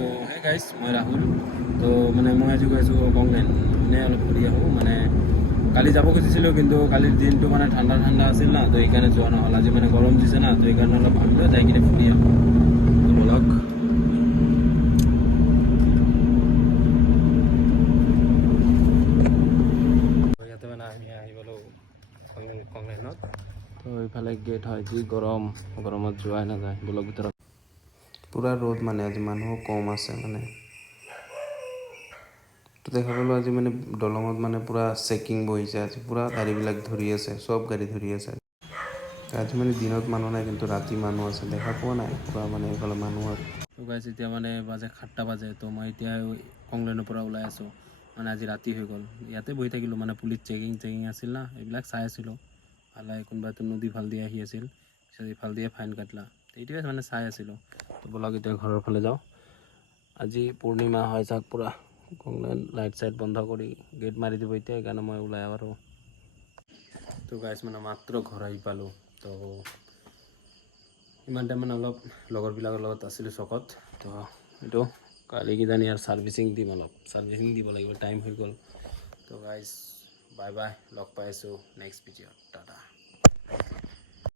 তো hey guys মই ৰাহুল তো মানে মই আজি গৈ আছোঁ কংলেন মানে অলপ ঘূৰি আহোঁ মানে কালি যাব খুজিছিলোঁ কিন্তু কালিৰ দিনটো মানে ঠাণ্ডা ঠাণ্ডা আছিল না তো সেইকাৰণে যোৱা নহ'ল আজি মানে গৰম দিছে না তো সেইকাৰণে অলপ ভাবিলোঁ যাই কিনে ফুৰি আহোঁ তো ব'লক ইয়াতে মানে আমি আহি পালোঁ কংলেনত তো এইফালে গেট হয় যি গৰমত যোৱাই নাযায় ব'লক ভিতৰত পুৰা ৰ'দ মানে আজি মানুহ কম আছে মানে তো দেখা পালোঁ আজি মানে দলঙত মানে পুৰা চেকিং বহিছে আজি পুৰা গাড়ীবিলাক ধৰি আছে চব গাড়ী ধৰি আছে আজি মানে দিনত মানুহ নাই কিন্তু ৰাতি মানুহ আছে দেখা পোৱা নাই পুৰা মানে এইফালে মানুহ আছে তো গাইজ এতিয়া মানে বাজে 7টা বাজে তো মই এতিয়া কংলেনৰ পৰা ওলাই আছোঁ মানে আজি ৰাতি হৈ গ'ল ইয়াতে বহি থাকিলোঁ মানে পুলিচ চেকিং আছিল না এইবিলাক চাই আছিলোঁ ভালাই কোনোবাটো নদী ভাল দি আহি আছিল পিছত ইফাল দিয়ে ফাইন কাটলা এইটোৱে মানে চাই আছিলোঁ তো ব'লক এতিয়া ঘৰৰ ফালে যাওঁ আজি পূৰ্ণিমা হয় চাওক পুৰা কংলেন লাইট চাইট বন্ধ কৰি গেট মাৰি দিব এতিয়া সেইকাৰণে মই ওলাই আৰু তো গাইজ মানে মাত্ৰ ঘৰ আহি পালোঁ তো ইমান টাইম মানে অলপ লগৰবিলাকৰ লগত আছিলোঁ চকত তো এইটো কালি কিজানি আৰু ছাৰ্ভিচিং দিম অলপ ছাৰ্ভিচিং দিব লাগিব টাইম হৈ গ'ল তো গাইজ বাই বাই লগ পাই আছোঁ নেক্সট ভিডিঅ'ত টাটা